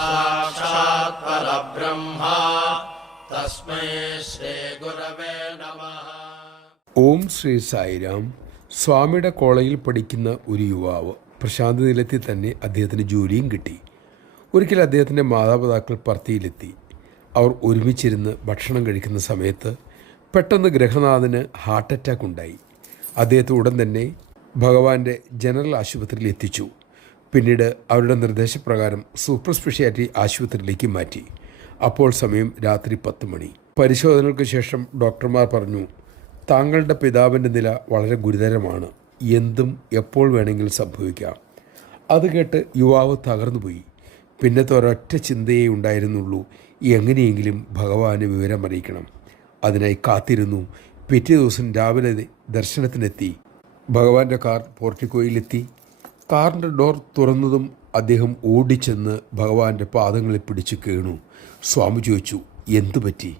സാക്ഷാത് പരബ്രഹ്മ തസ്മൈ ശ്രീ ഗുരവേ നമഃ. ഓം ശ്രീ സായിരാം. സ്വാമിയുടെ കോളേജിൽ പഠിക്കുന്ന ഒരു യുവാവ് പ്രശാന്ത നിലയത്തിൽ തന്നെ അദ്ദേഹത്തിന് ജോലിയും കിട്ടി. ഒരിക്കൽ അദ്ദേഹത്തിൻ്റെ മാതാപിതാക്കൾ പർത്തിയിലെത്തി. അവർ ഒരുമിച്ചിരുന്ന് ഭക്ഷണം കഴിക്കുന്ന സമയത്ത് പെട്ടെന്ന് ഗ്രഹനാഥന് ഹാർട്ട് അറ്റാക്ക് ഉണ്ടായി. അദ്ദേഹത്തെ ഉടൻ തന്നെ ഭഗവാന്റെ ജനറൽ ആശുപത്രിയിൽ എത്തിച്ചു. പിന്നീട് അവരുടെ നിർദ്ദേശപ്രകാരം സൂപ്പർ സ്പെഷ്യാലിറ്റി ആശുപത്രിയിലേക്ക് മാറ്റി. അപ്പോൾ സമയം രാത്രി 10 മണി. പരിശോധനകൾക്ക് ശേഷം ഡോക്ടർമാർ പറഞ്ഞു, താങ്കളുടെ പിതാവിൻ്റെ നില വളരെ ഗുരുതരമാണ്, എന്തും എപ്പോൾ വേണമെങ്കിലും സംഭവിക്കാം. അത് കേട്ട് യുവാവ് തകർന്നുപോയി. പിന്നത്തെ ഒരൊറ്റ ചിന്തയേ ഉണ്ടായിരുന്നുള്ളൂ, എങ്ങനെയെങ്കിലും ഭഗവാനെ വിവരമറിയിക്കണം. അതിനായി കാത്തിരുന്നു. പിറ്റേ ദിവസം രാവിലെ ദർശനത്തിനെത്തി. ഭഗവാന്റെ കാർ പോർട്ടിക്കോയിലെത്തി. കാറിൻ്റെ ഡോർ തുറന്നതും അദ്ദേഹം ഓടിച്ചെന്ന് ഭഗവാന്റെ പാദങ്ങളിൽ പിടിച്ച് കേണു. സ്വാമി ചോദിച്ചു, എന്തു പറ്റി?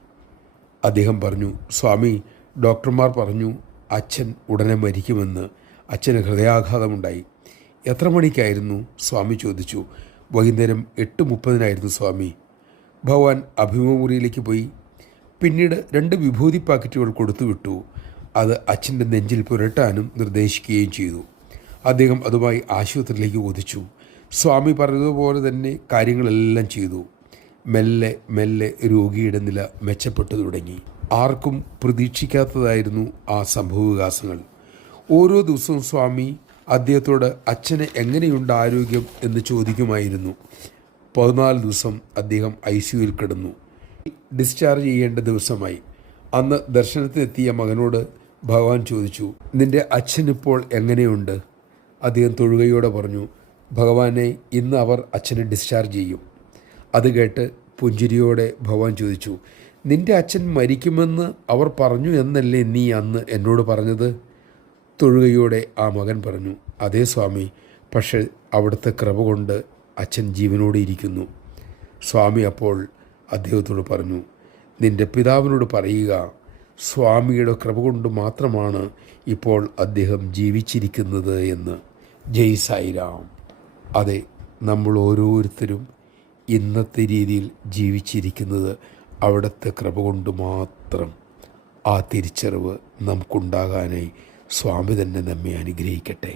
അദ്ദേഹം പറഞ്ഞു, സ്വാമി, ഡോക്ടർമാർ പറഞ്ഞു അച്ഛൻ ഉടനെ മരിക്കുമെന്ന്. അച്ഛന് ഹൃദയാഘാതമുണ്ടായി. എത്ര മണിക്കായിരുന്നു? സ്വാമി ചോദിച്ചു. വൈകുന്നേരം 8:30 സ്വാമി. ഭഗവാൻ അഭിമുഖമുറിയിലേക്ക് പോയി. പിന്നീട് 2 വിഭൂതി പാക്കറ്റുകൾ കൊടുത്തുവിട്ടു. അത് അച്ഛൻ്റെ നെഞ്ചിൽ പുരട്ടാനും നിർദ്ദേശിക്കുകയും ചെയ്തു. അദ്ദേഹം അതുമായി ആശുപത്രിയിലേക്ക് കുതിച്ചു. സ്വാമി പറഞ്ഞതുപോലെ തന്നെ കാര്യങ്ങളെല്ലാം ചെയ്തു. മെല്ലെ മെല്ലെ രോഗിയുടെ നില മെച്ചപ്പെട്ടു തുടങ്ങി. ആർക്കും പ്രതീക്ഷിക്കാത്തതായിരുന്നു ആ സംഭവവികാസങ്ങൾ. ഓരോ ദിവസവും സ്വാമി അദ്ദേഹത്തോട് അച്ഛന് എങ്ങനെയുണ്ട് ആരോഗ്യം എന്ന് ചോദിക്കുമായിരുന്നു. 14 ദിവസം അദ്ദേഹം ICUവിൽ കിടന്നു. ഡിസ്ചാർജ് ചെയ്യേണ്ട ദിവസമായി. അന്ന് ദർശനത്തിനെത്തിയ മകനോട് ഭഗവാൻ ചോദിച്ചു, നിന്റെ അച്ഛനിപ്പോൾ എങ്ങനെയുണ്ട്? അദ്ദേഹം തൊഴുകയോടെ പറഞ്ഞു, ഭഗവാനെ, ഇന്ന് അവർ അച്ഛനെ ഡിസ്ചാർജ് ചെയ്യും. അത് കേട്ട് പുഞ്ചിരിയോടെ ഭഗവാൻ ചോദിച്ചു, നിന്റെ അച്ഛൻ മരിക്കുമെന്ന് അവർ പറഞ്ഞു എന്നല്ലേ നീ അന്ന് എന്നോട് പറഞ്ഞത്? തൊഴുകയോടെ ആ മകൻ പറഞ്ഞു, അതേ സ്വാമി, പക്ഷേ അവിടുത്തെ കൃപ കൊണ്ട് അച്ഛൻ ജീവനോടെ ഇരിക്കുന്നു. സ്വാമി അപ്പോൾ അദ്ദേഹത്തോട് പറഞ്ഞു, നിന്റെ പിതാവിനോട് പറയുക, സ്വാമിയുടെ കൃപ കൊണ്ട് മാത്രമാണ് ഇപ്പോൾ അദ്ദേഹം ജീവിച്ചിരിക്കുന്നത് എന്ന്. ജയ് സായിരാം. അതെ, നമ്മൾ ഓരോരുത്തരും ഇന്നത്തെ രീതിയിൽ ജീവിച്ചിരിക്കുന്നത് അവിടുത്തെ കൃപ കൊണ്ട് മാത്രം. ആ തിരിച്ചറിവ് നമുക്കുണ്ടാകാനായി സ്വാമി തന്നെ നമ്മെ അനുഗ്രഹിക്കട്ടെ.